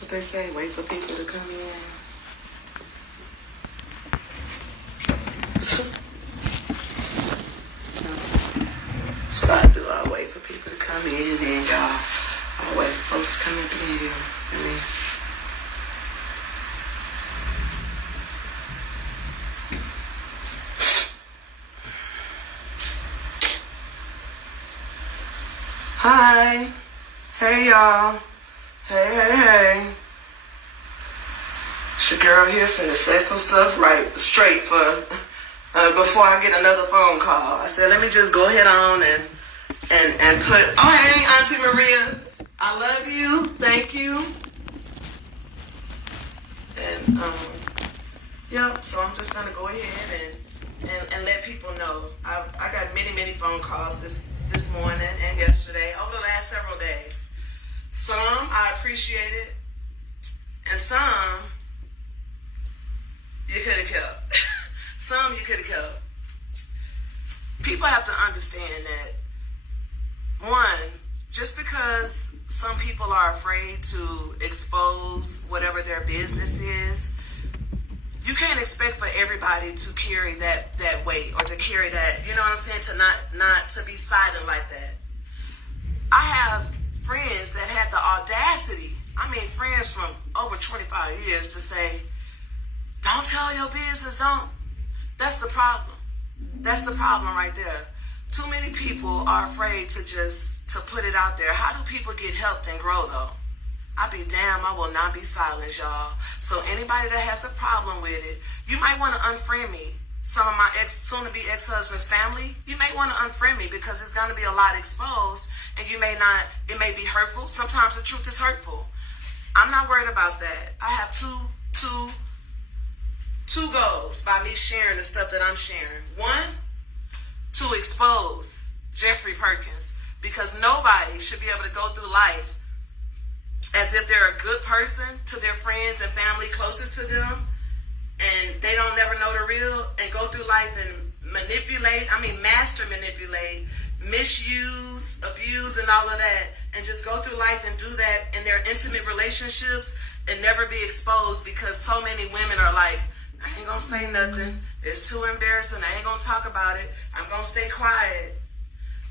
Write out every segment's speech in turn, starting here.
What they say, wait for people to come in. That's what I do. I wait for people to come in, and then I wait for folks to come in through here. And then hi. Hey, y'all. Hey. It's your girl here finna say some stuff right straight for before I get another phone call. I said, let me just go ahead on and put, oh, hey, Auntie Maria. I love you. Thank you. And, yeah, so I'm just gonna go ahead and let people know. I got many phone calls this morning and yesterday, over the last several days. Some I appreciate it, and some you could have kept. Some you could have kept. People have to understand that, one, just because some people are afraid to expose whatever their business is, you can't expect for everybody to carry that weight or to carry that, you know what I'm saying, to not to be silent like that. I have friends that had the audacity, friends from over 25 years, to say, don't tell your business, don't. That's the problem. That's the problem right there. Too many people are afraid to put it out there. How do people get helped and grow, though? I be damn, I will not be silent, y'all. So anybody that has a problem with it, you might want to unfriend me. Some of my soon-to-be ex-husband's family, you may want to unfriend me because it's going to be a lot exposed, and it may be hurtful. Sometimes the truth is hurtful. I'm not worried about that. I have two goals by me sharing the stuff that I'm sharing. One, to expose Jeffrey Perkins, because nobody should be able to go through life as if they're a good person to their friends and family closest to them, and they don't never know the real, and go through life and master manipulate, misuse, abuse, and all of that, and just go through life and do that in their intimate relationships and never be exposed, because so many women are like, I ain't gonna say nothing. It's too embarrassing. I ain't gonna talk about it. I'm gonna stay quiet.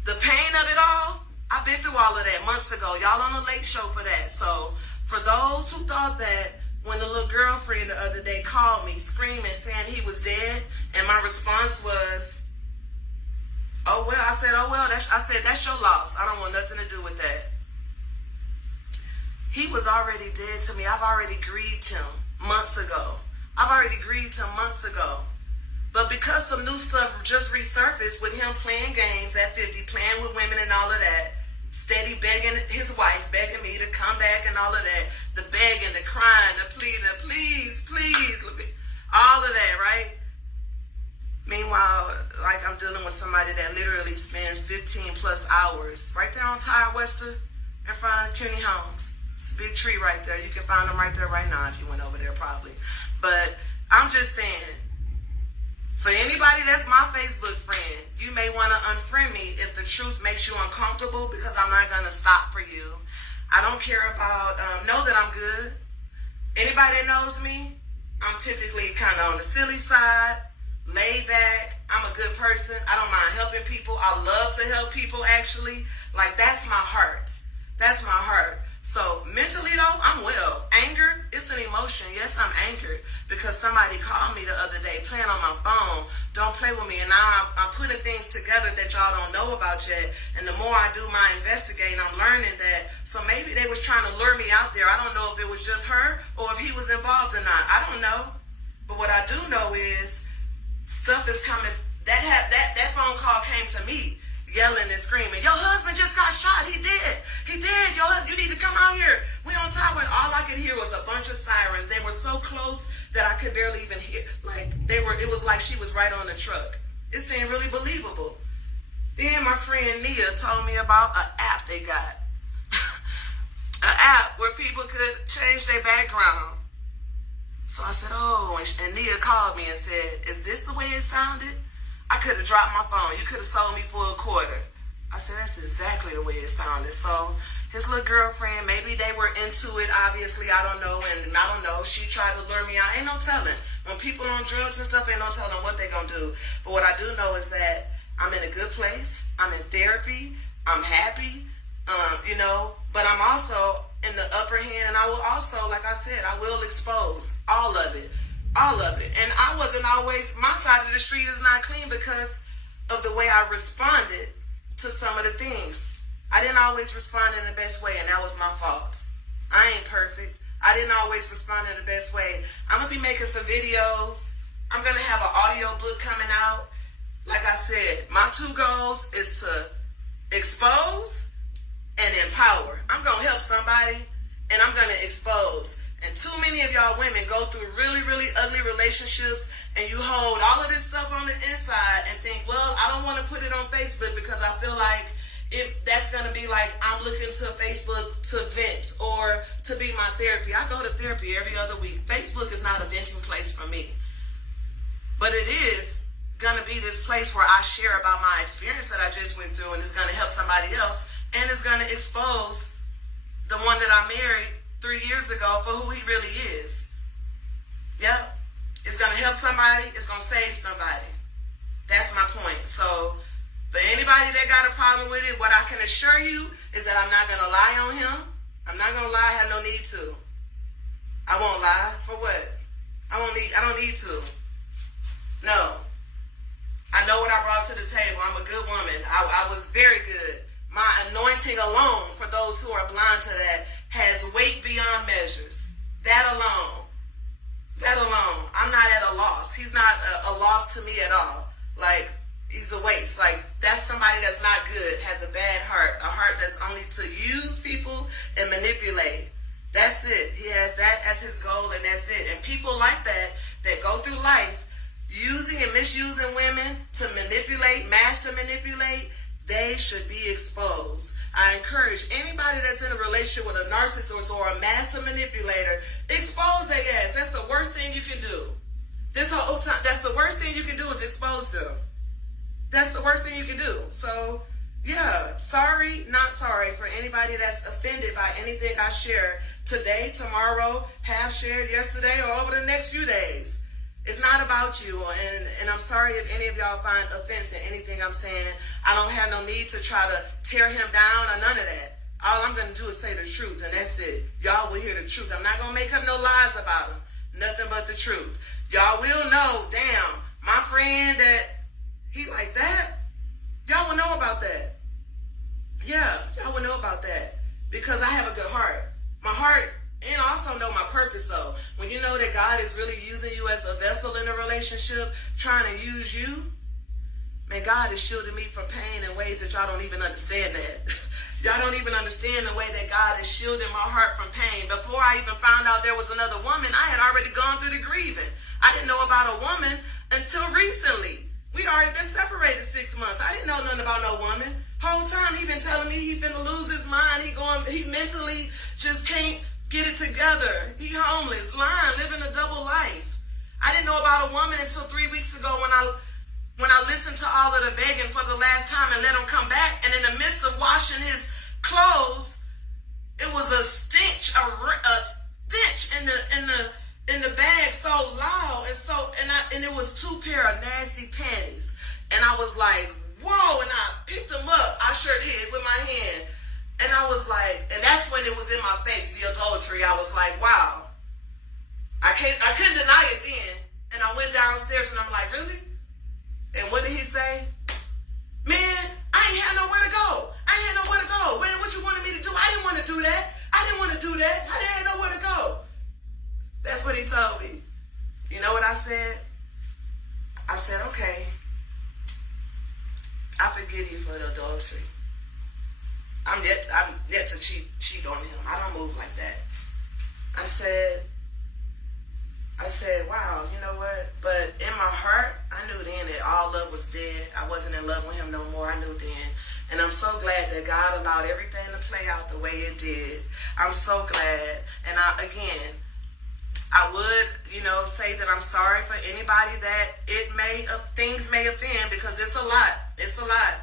The pain of it all, I've been through all of that months ago. Y'all on the Late Show for that. So for those who thought that when the little girlfriend the other day called me screaming, saying he was dead, and my response was, oh well, I said, that's your loss. I don't want nothing to do with that. He was already dead to me. I've already grieved him months ago. But because some new stuff just resurfaced with him playing games at 50, playing with women and all of that, steady begging his wife, begging me to come back and all of that, the begging, the crying, the pleading, the please, all of that, right? Meanwhile, like, I'm dealing with somebody that literally spends 15 plus hours right there on Tire Wester in front of CUNY Homes. It's a big tree right there. You can find them right there right now if you went over there probably. But I'm just saying, for anybody that's my Facebook friend, you may want to unfriend me if the truth makes you uncomfortable, because I'm not going to stop for you. I don't care about, know that I'm good. Anybody that knows me, I'm typically kind of on the silly side, laid back. I'm a good person. I don't mind helping people. I love to help people, actually. Like, that's my heart. That's my heart. So mentally, though, I'm well. Anger, it's an emotion. Yes, I'm angered because somebody called me the other day playing on my phone. Don't play with me. And now I'm putting things together that y'all don't know about yet. And the more I do my investigating, I'm learning that. So maybe they was trying to lure me out there. I don't know if it was just her or if he was involved or not. I don't know. But what I do know is stuff is coming. That phone call came to me, yelling and screaming, your husband just got shot. He did. You need to come out here. We on top of it. All I could hear was a bunch of sirens. They were so close that I could barely even hear. It was like she was right on the truck. It seemed really believable. Then my friend Nia told me about an app they got. An app where people could change their background. So I said, oh, and Nia called me and said, is this the way it sounded? I could have dropped my phone. You could have sold me for $25. I said, that's exactly the way it sounded. So his little girlfriend, maybe they were into it, obviously, I don't know. And I don't know, she tried to lure me out. Ain't no telling. When people on drugs and stuff, ain't no telling what they gonna do. But what I do know is that I'm in a good place. I'm in therapy. I'm happy, but I'm also in the upper hand. And I will also, like I said, I will expose all of it. All of it. And I wasn't always, my side of the street is not clean because of the way I responded to some of the things. I didn't always respond in the best way, and that was my fault. I ain't perfect. I didn't always respond in the best way. I'm going to be making some videos. I'm going to have an audio book coming out. Like I said, my 2 goals is to expose and empower. I'm going to help somebody, and I'm going to expose. And too many of y'all women go through really, really ugly relationships, and you hold all of this stuff on the inside and think, well, I don't want to put it on Facebook because I feel like that's going to be like I'm looking to Facebook to vent or to be my therapy. I go to therapy every other week. Facebook is not a venting place for me. But it is going to be this place where I share about my experience that I just went through, and it's going to help somebody else, and it's going to expose the one that I married 3 years ago for who he really is. Yep. It's going to help somebody. It's going to save somebody. That's my point. So for anybody that got a problem with it, what I can assure you is that I'm not going to lie on him. I'm not going to lie. I have no need to. I won't lie. For what? I don't need to. No. I know what I brought to the table. I'm a good woman. I was very good. My anointing alone, for those who are blind to that, has weight beyond measures. That alone. I'm not at a loss. He's not a loss to me at all. Like, he's a waste. Like, that's somebody that's not good, has a bad heart, a heart that's only to use people and manipulate. That's it. He has that as his goal, and that's it. And people like that go through life using and misusing women to manipulate, master manipulate, they should be exposed. I encourage anybody that's in a relationship with a narcissist or a master manipulator, expose their ass. That's the worst thing you can do. This whole time, that's the worst thing you can do is expose them. That's the worst thing you can do. So, yeah, sorry, not sorry for anybody that's offended by anything I share today, tomorrow, have shared yesterday, or over the next few days. It's not about you, and I'm sorry if any of y'all find offense in anything I'm saying. I don't have no need to try to tear him down or none of that. All I'm going to do is say the truth, and that's it. Y'all will hear the truth. I'm not going to make up no lies about him. Nothing but the truth. Y'all will know, damn, my friend that he like that, y'all will know about that. Yeah, y'all will know about that because I have a good heart. My heart, and also know my purpose though. When you know that God is really using you as a vessel in a relationship, trying to use you, man, God is shielding me from pain in ways that y'all don't even understand that. Y'all don't even understand the way that God is shielding my heart from pain. Before I even found out there was another woman, I had already gone through the grieving. I didn't know about a woman until recently. We'd already been separated 6 months. I didn't know nothing about no woman. Whole time he been telling me he finna lose his mind. He mentally just can't get it together. He homeless, lying, living a double life. I didn't know about a woman until 3 weeks ago when I listened to all of the begging for the last time and let him come back. And in the midst of washing his clothes, it was a stench in the bag so loud and it was 2 pair of nasty panties. And I was like, whoa! And I picked them up. I sure did with my hand. And I was like, and that's when it was in my face, the adultery. I was like, wow. I couldn't deny it then. And I went downstairs and I'm like, really? And what did he say? Man, I ain't had nowhere to go. Man, what you wanted me to do? I didn't want to do that. I didn't have nowhere to go. That's what he told me. You know what I said? I said, okay, I forgive you for the adultery. I'm yet to cheat on him. I don't move like that. I said, wow, you know what? But in my heart, I knew then that all love was dead. I wasn't in love with him no more. I knew then. And I'm so glad that God allowed everything to play out the way it did. I'm so glad. And I would, say that I'm sorry for anybody that things may offend because it's a lot. It's a lot.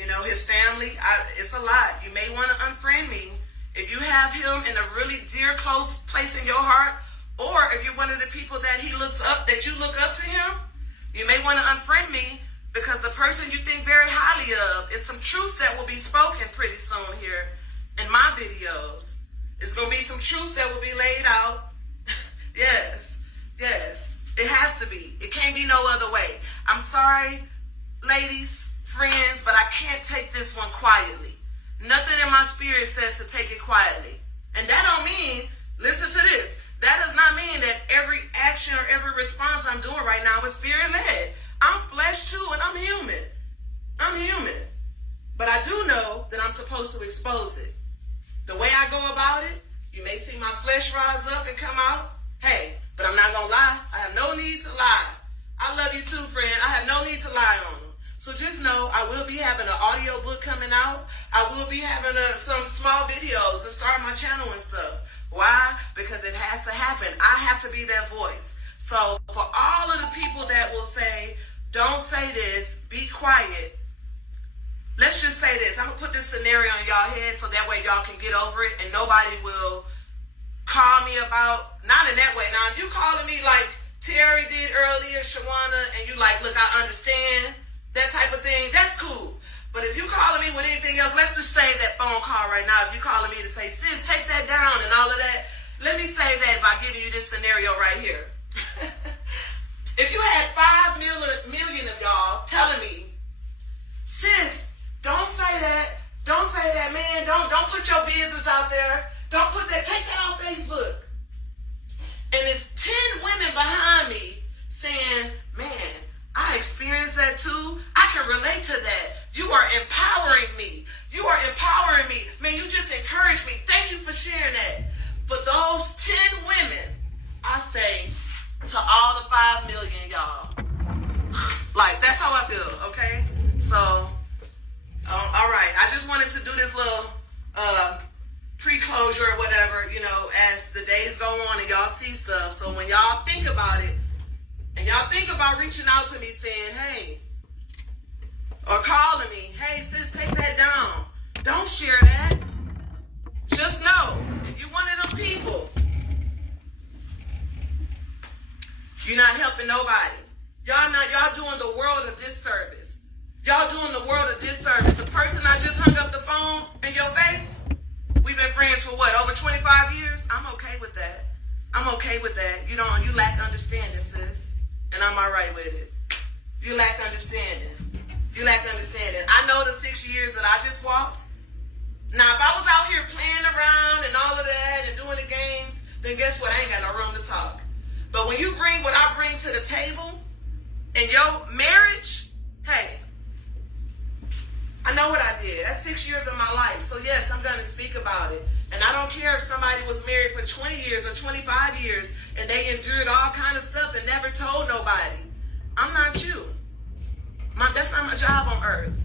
You know, his family, it's a lot. You may want to unfriend me. If you have him in a really dear, close place in your heart, or if you're one of the people that he looks up, that you look up to him, you may want to unfriend me, because the person you think very highly of is some truths that will be spoken pretty soon here in my videos. It's going to be some truths that will be laid out. Yes. It has to be. It can't be no other way. I'm sorry, ladies, friends, but I can't take this one quietly. Nothing in my spirit says to take it quietly. And that don't mean, listen to this, that does not mean that every action or every response I'm doing right now is spirit-led. I'm flesh too, and I'm human. But I do know that I'm supposed to expose it. The way I go about it, you may see my flesh rise up and come out. Hey, but I'm not going to lie. I have no need to lie. I love you too, friend. I have no need to lie on them. So just know I will be having an audio book coming out. I will be having some small videos to start my channel and stuff. Why? Because it has to happen. I have to be that voice. So for all of the people that will say, don't say this, be quiet. Let's just say this. I'm going to put this scenario in y'all head so that way y'all can get over it and nobody will call me about, not in that way. Now, if you calling me like Terry did earlier, Shawana, and you like, look, I understand, that type of thing, that's cool. But if you calling me with anything else, let's just save that phone call right now. If you calling me to say, sis, take that down and all of that, let me save that by giving you this scenario right here. If you had 5 million of y'all telling me, sis, don't say that, man. Don't put your business out there. Don't put that. Take that off Facebook. And it's 10 women behind me saying, man, I experienced that too. I can relate to that. You are empowering me. Man, you just encouraged me. Thank you for sharing that. For those 10 women, I say to all the 5 million, y'all, like, that's how I feel, okay? So, all right, I just wanted to do this little pre-closure or whatever, you know, as the days go on and y'all see stuff. So when y'all think about it, and y'all think about reaching out to me saying, hey, or calling me, hey, sis, take that down. Don't share that. Just know, if you're one of them people, you're not helping nobody. Y'all doing the world a disservice. Y'all doing the world a disservice. The person I just hung up the phone in your face, we've been friends for what, over 25 years? I'm okay with that. You lack understanding, sis. And I'm all right with it. You lack understanding. I know the 6 years that I just walked. Now, if I was out here playing around and all of that and doing the games, then guess what? I ain't got no room to talk. But when you bring what I bring to the table in your marriage, hey, I know what I did. That's 6 years of my life. So yes, I'm going to speak about it. And I don't care if somebody was married for 20 years or 25 years and they endured all kind of stuff and never told nobody. I'm not you. That's not my job on earth.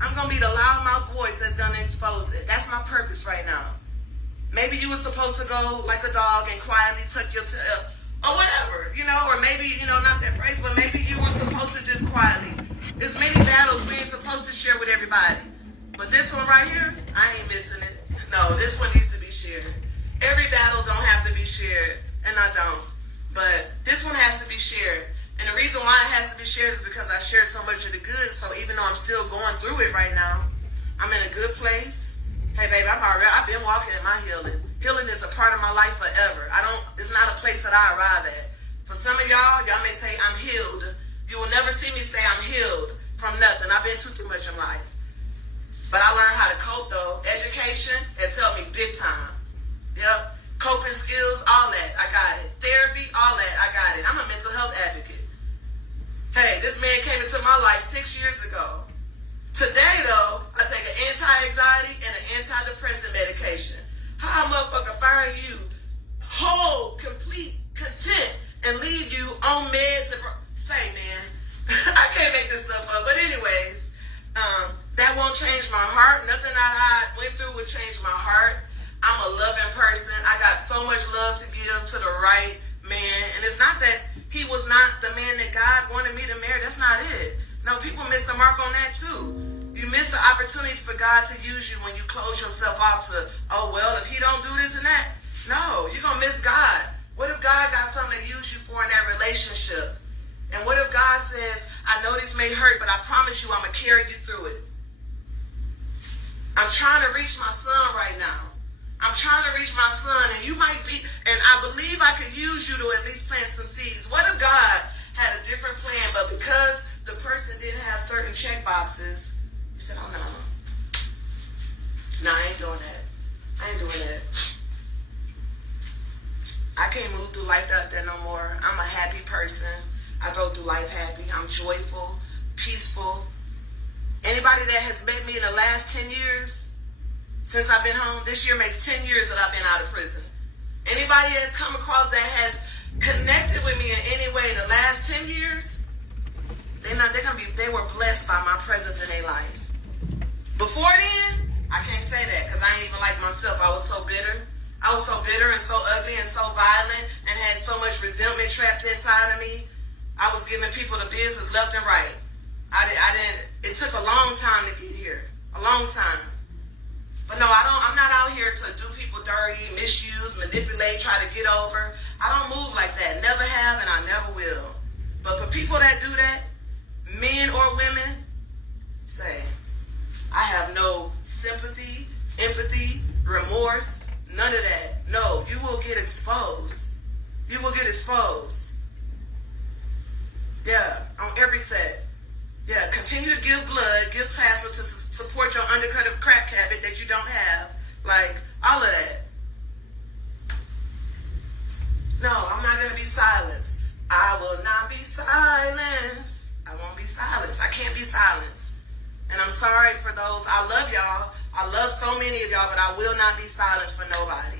I'm going to be the loudmouth voice that's going to expose it. That's my purpose right now. Maybe you were supposed to go like a dog and quietly tuck your tail or whatever, you know, or maybe, you know, not that phrase, but maybe you were supposed to just quietly. There's many battles we ain't supposed to share with everybody. But this one right here, I ain't missing it. No, this one needs to be shared. Every battle don't have to be shared, and I don't. But this one has to be shared. And the reason why it has to be shared is because I shared so much of the good. So even though I'm still going through it right now, I'm in a good place. Hey, babe, I've been walking in my healing. Healing is a part of my life forever. It's not a place that I arrive at. For some of y'all may say I'm healed. You will never see me say I'm healed from nothing. I've been through too much in life. But I learned how to cope, though. Education has helped me big time. Yep. Coping skills, all that, I got it. Therapy, all that, I got it. I'm a mental health advocate. Hey, this man came into my life 6 years ago. Today, though, I take an anti-anxiety and an antidepressant medication. How a motherfucker find you whole, complete, content, and leave you on meds? Say, man, I can't make this stuff up. But anyways, that won't change my heart. Nothing that I went through would change my heart. I'm a loving person. I got so much love to give to the right man. And it's not that he was not the man that God wanted me to marry. That's not it. No, people miss the mark on that too. You You miss the opportunity for God to use you when you close yourself off to, oh, well, if he don't do this and that. No, you're going to miss God. What if God got something to use you for in that relationship? And what if God says, I know this may hurt, but I promise you I'm going to carry you through it. I'm trying to reach my son right now. I'm trying to reach my son, and you might be, and I believe I could use you to at least plant some seeds. What if God had a different plan, but because the person didn't have certain check boxes, he said, oh, no. No, I ain't doing that. I ain't doing that. I can't move through life like that no more. I'm a happy person. I go through life happy. I'm joyful, peaceful. Anybody that has met me in the last 10 years, since I've been home, this year makes 10 years that I've been out of prison. Anybody that's come across that has connected with me in any way in the last 10 years, they were blessed by my presence in their life. Before then, I can't say that because I ain't even like myself. I was so bitter. I was so bitter and so ugly and so violent and had so much resentment trapped inside of me. I was giving people the business left and right. It took a long time to get here. A long time. But no, I'm not out here to do people dirty, misuse, manipulate, try to get over. I don't move like that. Never have and I never will. But for people that do that, men or women, say, I have no sympathy, empathy, remorse, none of that. No, you will get exposed. You will get exposed. Yeah, on every set. Yeah, continue to give blood, give plasma to support your undercut of crack habit that you don't have. Like, all of that. No, I'm not going to be silenced. I will not be silenced. I won't be silenced. I can't be silenced. And I'm sorry for those. I love y'all. I love so many of y'all, but I will not be silenced for nobody.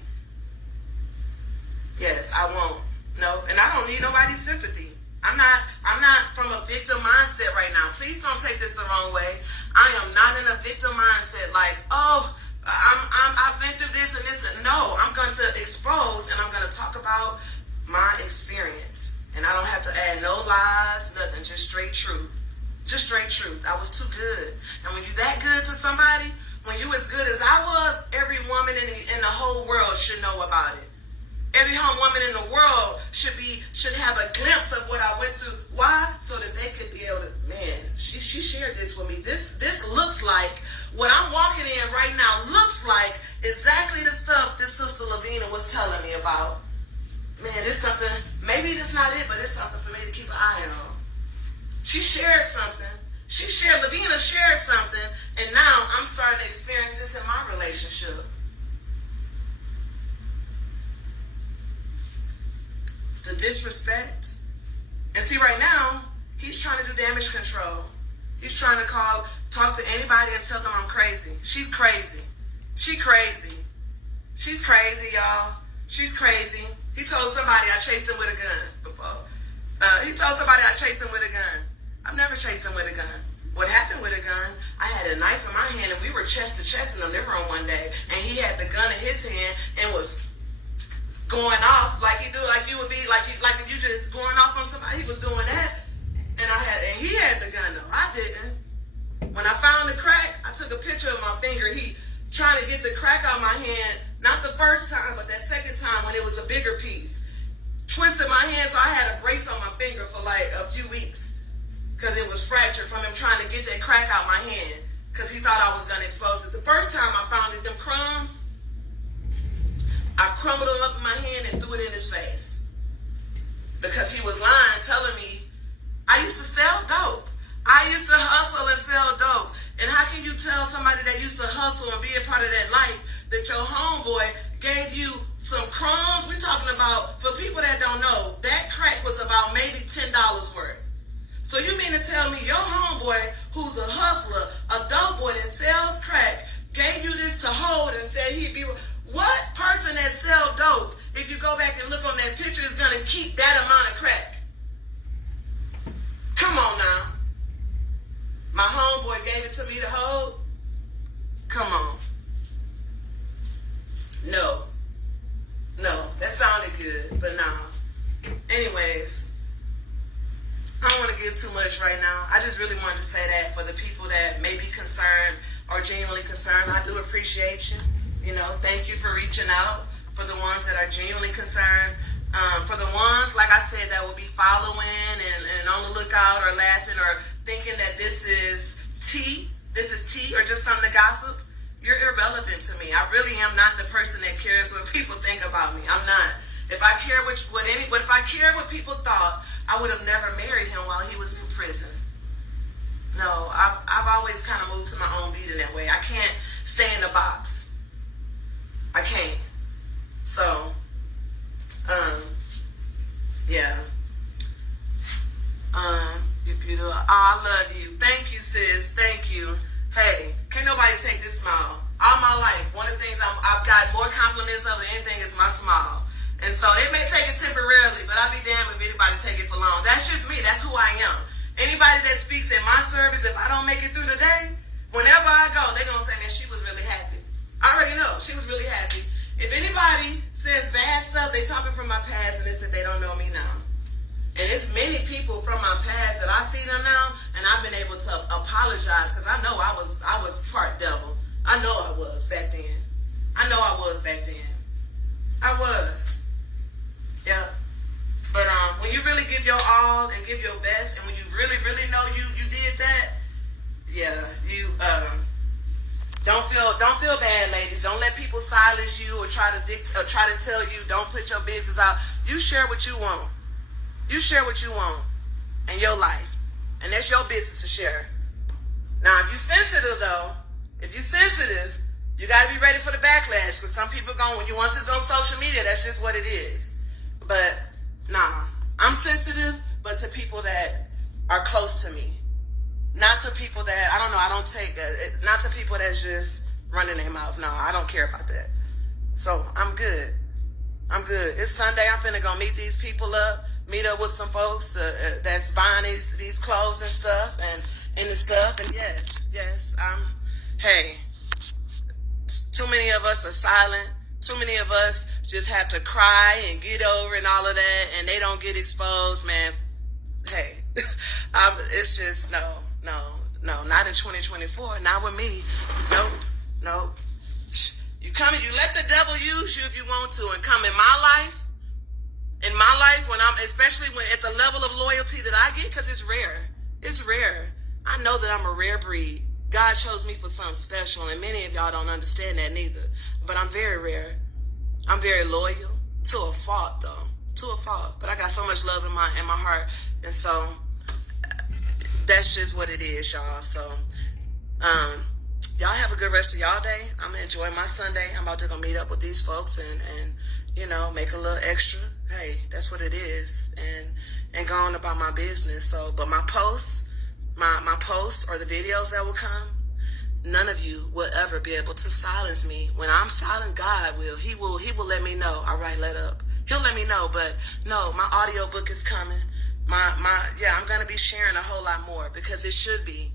Yes, I won't. No, and I don't need nobody's sympathy. I'm not from a victim mindset right now. Please don't take this the wrong way. I am not in a victim mindset like, oh, I've been through this and this. No, I'm going to expose and I'm going to talk about my experience. And I don't have to add no lies, nothing, just straight truth. Just straight truth. I was too good. And when you're that good to somebody, when you as good as I was, every woman in the whole world should know about it. Every woman in the world should have a glimpse of what I went through. Why? So that they could be able to, man, she shared this with me. This looks like, what I'm walking in right now looks like exactly the stuff this Sister Lavina was telling me about. Man, it's something, maybe it's not it, but it's something for me to keep an eye on. She shared something. Lavina shared something, and now I'm starting to experience this in my relationship. The disrespect. And see, right now, he's trying to do damage control. He's trying to talk to anybody and tell them I'm crazy. She's crazy. She's crazy, y'all. She's crazy. He told somebody I chased him with a gun before. He told somebody I chased him with a gun. I've never chased him with a gun. What happened with a gun, I had a knife in my hand and we were chest to chest in the living room one day. And he had the gun in his hand and was going off like you do, like you would be, like if you just going off on somebody, he was doing that. And he had the gun though. I didn't. When I found the crack, I took a picture of my finger. He trying to get the crack out of my hand, not the first time, but that second time when it was a bigger piece. Twisted my hand, so I had a brace on my finger for like a few weeks because it was fractured from him trying to get that crack out my hand because he thought I was going to expose it. The first time I found it, them crumbs, I crumbled them up in my hand and threw it in his face because he was lying, telling me I used to sell dope. I used to hustle and sell dope. And how can you tell somebody that used to hustle and be a part of that life that your homeboy gave you some crumbs? We're talking about, for people that don't know, that crack was about maybe $10 worth. So you mean to tell me your homeboy, who's a hustler, a dope boy that sells crack, gave you this to hold and said he'd be... What person that sell dope, if you go back and look on that picture, is going to keep that amount of crack? Come on now. My homeboy gave it to me to hold? Come on. No, that sounded good, but no. Anyways, I don't want to get give too much right now. I just really wanted to say that for the people that may be concerned or genuinely concerned. I do appreciate you. You know, thank you for reaching out. For the ones that are genuinely concerned. For the ones, like I said, that will be following and on the lookout or laughing or thinking that this is tea, or just something to gossip, you're irrelevant to me. I really am not the person that cares what people think about me. I'm not. If I care if I cared what people thought, I would have never married him while he was in prison. No, I've always kind of moved to my own beat in that way. I can't stay in the box. I can't. So, yeah. You're beautiful. Oh, I love you. Thank you, sis. Thank you. Hey, can't nobody take this smile. All my life, one of the things I've got more compliments of than anything is my smile. And so they may take it temporarily, but I'll be damned if anybody take it for long. That's just me. That's who I am. Anybody that speaks in my service, if I don't make it through the day, whenever I go, they're going to say, man, she was really happy. I already know. She was really happy. If anybody says bad stuff, they talking from my past, and it's that they don't know me now. And it's many people from my past that I see them now, and I've been able to apologize because I know I was part devil. I know I was back then. I was. Yeah. But when you really give your all and give your best, and when you really, really know you did that, yeah, you don't feel bad, ladies. Don't let people silence you or try to tell you don't put your business out. You share what you want. You share what you want in your life, and that's your business to share. Now, if you're sensitive, though, you got to be ready for the backlash, because some people once it's on social media, that's just what it is. But, nah, I'm sensitive, but to people that are close to me. Not to people that, not to people that's just running their mouth. No, I don't care about that. So, I'm good. It's Sunday. I'm finna go meet these people up. Meet up with some folks that's buying these clothes and stuff and the stuff. And yes, hey, too many of us are silent. Too many of us just have to cry and get over and all of that, and they don't get exposed, man. Hey, it's just, no, not in 2024. Not with me. Nope. You let the devil use you if you want to, and come in my life, especially when at the level of loyalty that I get, because it's rare. I know that I'm a rare breed. God chose me for something special, and many of y'all don't understand that neither. But I'm very rare. I'm very loyal, to a fault though, But I got so much love in my heart, and so that's just what it is, y'all. So, y'all have a good rest of y'all day. I'm gonna enjoy my Sunday. I'm about to go meet up with these folks and make a little extra. Hey, that's what it is, and go on about my business. So, but my posts, my post or the videos that will come, none of you will ever be able to silence me. When I'm silent, God will. He will let me know. All right, let up. He'll let me know. But no, my audio book is coming. I'm gonna be sharing a whole lot more, because it should be.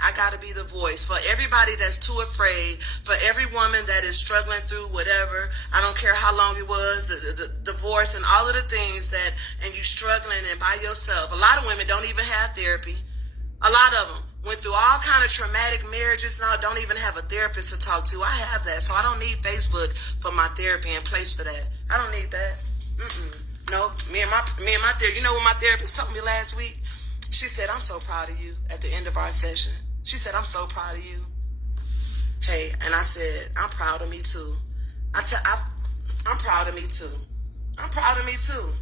I gotta be the voice for everybody that's too afraid, for every woman that is struggling through whatever. I don't care how long it was, the divorce and all of the things and you struggling and by yourself. A lot of women don't even have therapy. A lot of them went through all kind of traumatic marriages now, don't even have a therapist to talk to. I have that, so I don't need Facebook for my therapy and place for that. I don't need that. No, me and my therapist. You know what my therapist told me last week? She said, I'm so proud of you at the end of our session. She said, I'm so proud of you. Hey, and I said, I'm proud of me too. I'm proud of me too. I'm proud of me too.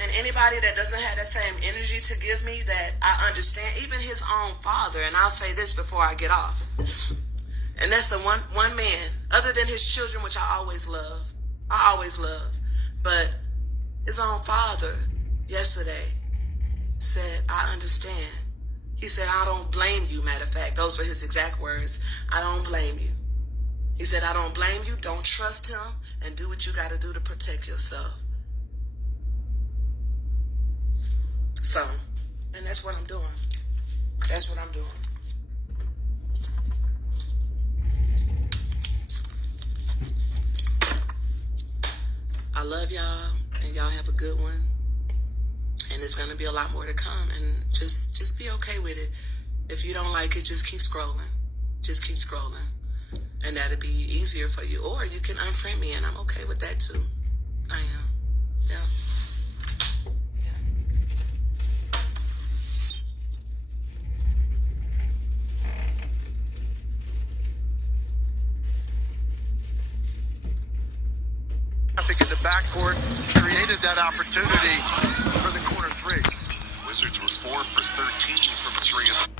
And anybody that doesn't have that same energy to give me, that I understand, even his own father, and I'll say this before I get off, and that's the one man, other than his children, which I always love, but his own father yesterday said, I understand. He said, I don't blame you. Matter of fact, those were his exact words. I don't blame you. He said, I don't blame you. Don't trust him, and do what you got to do to protect yourself. So, and that's what I'm doing. I love y'all, and y'all have a good one. And there's going to be a lot more to come. And just be okay with it. If you don't like it, just keep scrolling. Just keep scrolling. And that'll be easier for you. Or you can unfriend me, and I'm okay with that too. I am. Yeah. Traffic in the backcourt created that opportunity for the corner three. Wizards were 4 for 13 from 3 of the